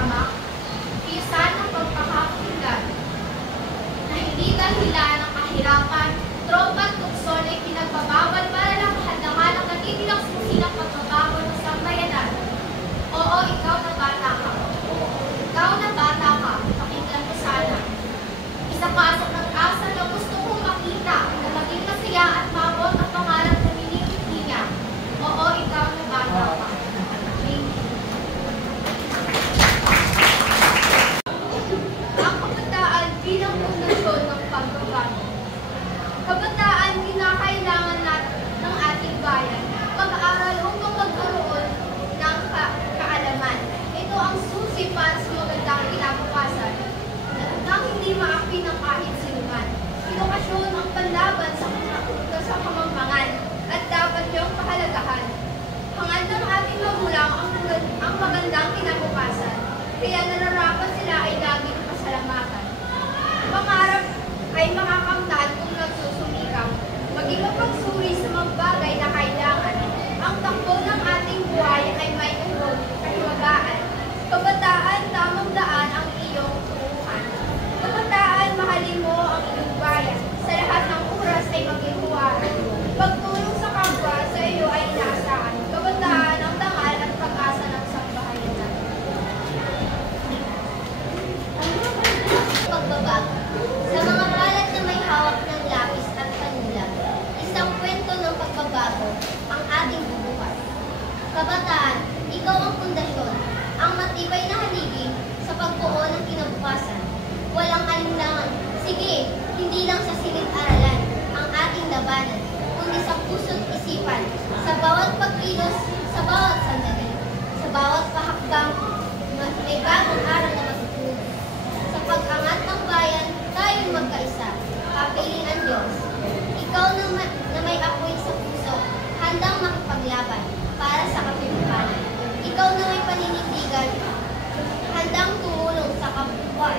pahamak, tiyasan ng pagpapakinggan, na hindi dahilan ng kahirapan, tropa at tukson ay pinagbabawal para lang mahandaman ang nagtitilang susilang pagbabago ng sambayanan. Oo, ikaw na bata ka. Ikaw na bata ka, pakinggan mo sana. Isang pasok ng asa na gusto kong makita na maging masaya at maabot ang pangarap na minimiti niya. Oo, ikaw na bata ka. Ang kabataan bilang pundasyon ng pagbabago. Kabataan, kinakailangan natin ng ating bayan mag-aaral upang magkaroon ng kaalaman. Ito ang susi para sa magandang kinabukasan nang hindi maapi ng kahit sinuman. Edukasyon ang panlaban sa kamangmangan at dapat niyong pahalagahan. Hangad ng ating magulang ang magandang kinabukasan, kaya nararapat sila ay laging pasalamatan. Pangarap ay makakamtan kung nagsusumikap, maging mapagsuri sa mga bagay na kailangan. Ang takbo ng ating buhay ay may kahiwagaan. Kabataan, tamang daan ang iyong turuan. Kabataan, mahalin mo ang iyong bayan. Sa lahat ng oras ay maging huwaran. Pagtulong sa kapwa sa iyo ay inaasahan. Kabataan, ang dangal at pag-asa ng sambahayan natin. Pagbabago. Sa mga balat na may hawak ng lapis at panulat, isang kwento ng pagbabago ang ating bubukas. Kabataan, ikaw ang pundasyon, ang matibay na haligi sa pagbuo ng kinabukasan. Walang alinlangan. Sige, hindi lang sa silid-aralan ang ating labanan, kundi sa puso't isipan, sa bawat pagkilos, sa bawat sandali, sa bawat pahakbang, may bagong aral na matutunan. Sa pag-angat ng bayan, tayo'y magkaisa, kapiling ang Diyos. Ikaw na may apoy sa puso, handang makipaglaban para sa katipunan. Ikaw na may paninindigan, handang tumulong sa kapwa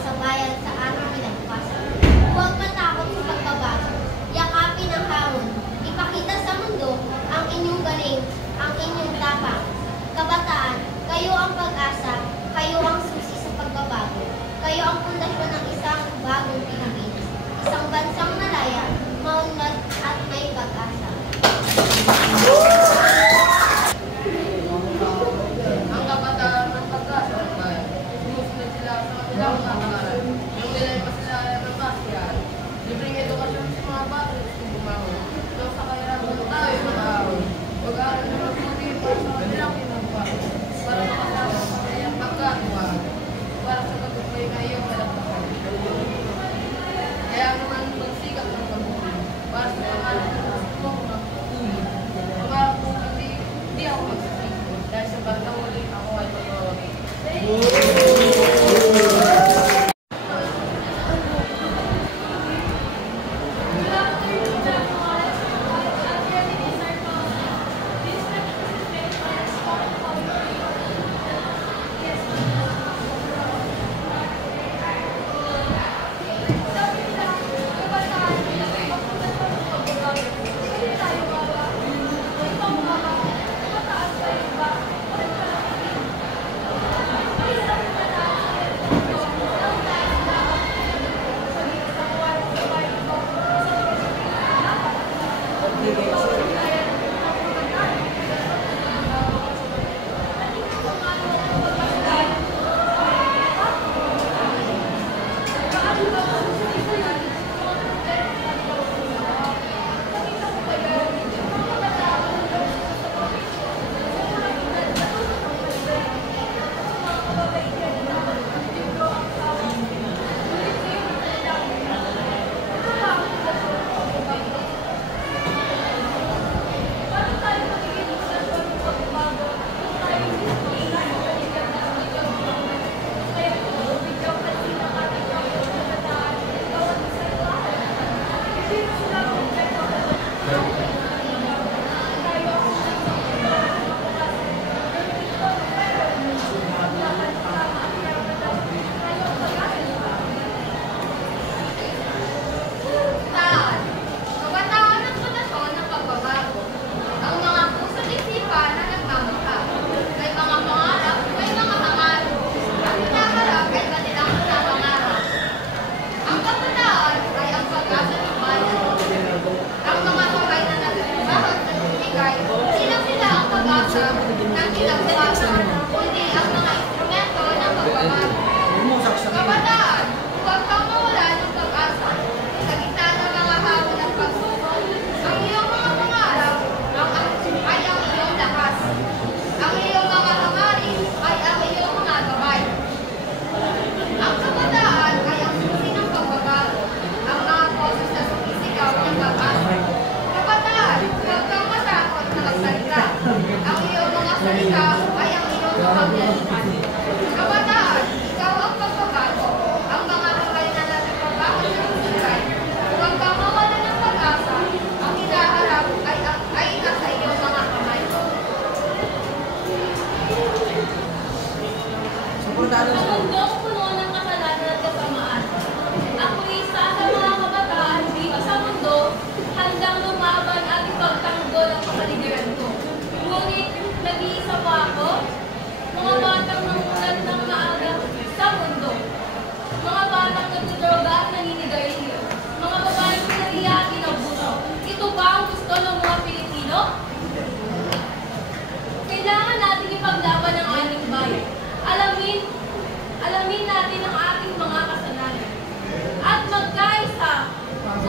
sa bayan sa ating kinabukasan. Huwag matakot sa pagbabago, yakapin ang hamon, ipakita sa mundo ang inyong galing, ang inyong tapang. Kabataan, kayo ang pag-asa, kayo ang susi sa pagbabago, kayo ang pundasyon ng isang bagong Pilipinas, isang bansang malaya, maunlad at may pag-asa. Ang kabataan ng pag-asa ng bayan, sumusunod sila sa kanilang pangaral, yung nilay pa sila ng kasiyahan. Libreng edukasyon sa mga bata gusto bumangon, nang sa kahirapan tayo mag-aaral. Mag-aaral na mabuti para sa kanilang kinabukasan, para makasama sa kanilang pagkatuwaan, para sa katukoy na iyong kalaktakan. Kaya naman magsikap ng mabuti, para sa pangalan ng gusto mong magtulog. Pangarap ko hindi ako magsisisi, dahil sa bandang uli ako ay pag-aaral.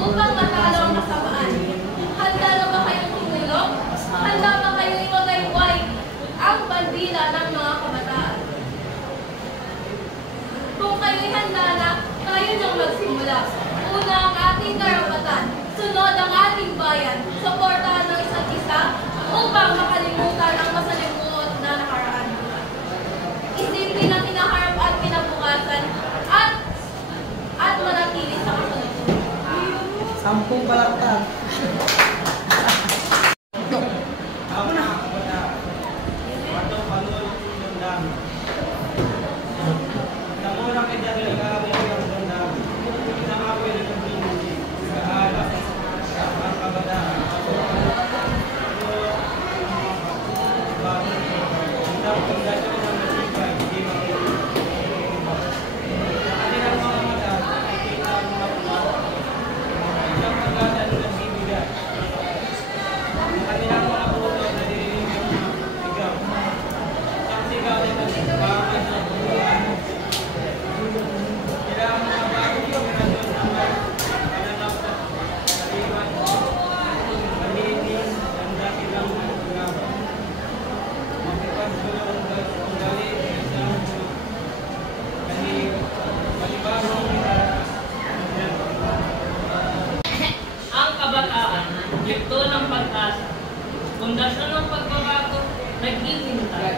upang matalo ang kasamaan. Handa na ba kayong tumulong? Handa ba kayong iwagayway ang bandila ng mga kabataan? Kung kayo'y handa na, tayo nang magsimula. Una ang ating karapatan, sunod ang ating bayan, suportahan ng isa't isa upang makalimutan ang masalimuot na nakaraan. Isipin ang hinaharap at kinabukasan at manatili sa kasalukuyan. 10 balaktan. Ako na. Wato panul dendam. Namun ang kanya nag-aaral ng dendam. Nakawin ng pinili. Nag-aaral ang kabataan. Ang pagdasyon ng masipag, hindi makinig. Sa kanilang mga mata, nakikita ang mga pumawa. Isang pagdasyon ng bibigay. Ang kanilang mga puto, naririnig ang mga sigaw. Isang sigaw ay nagbabay sa buwan. Sila ang mga bagong kombinasyon na may pananap sa saliwan. Malinis ang dakilang pagkakawa. Makipagsulong ang galit sa isang panibagong Ang kabataan, yugto ng pag-asa, pundasyon ng pagbabago, naghihintay.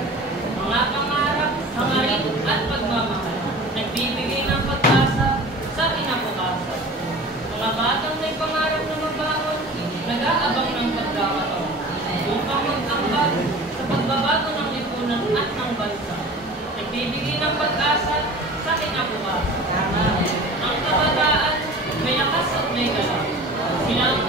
Mga pangarap, hangarin at pagmamahal, nagbibigay ng pag-asa sa kinabukasan. Mga batang may pangarap na mabangon, nag-aabang ng pagkakataon upang mag-ambag sa pagbabago ng lipunan at ng bansa. Nagbibigay ng pag-asa sa kinabukasan. Ang kabataan, may lakas at may galaw. Sila ang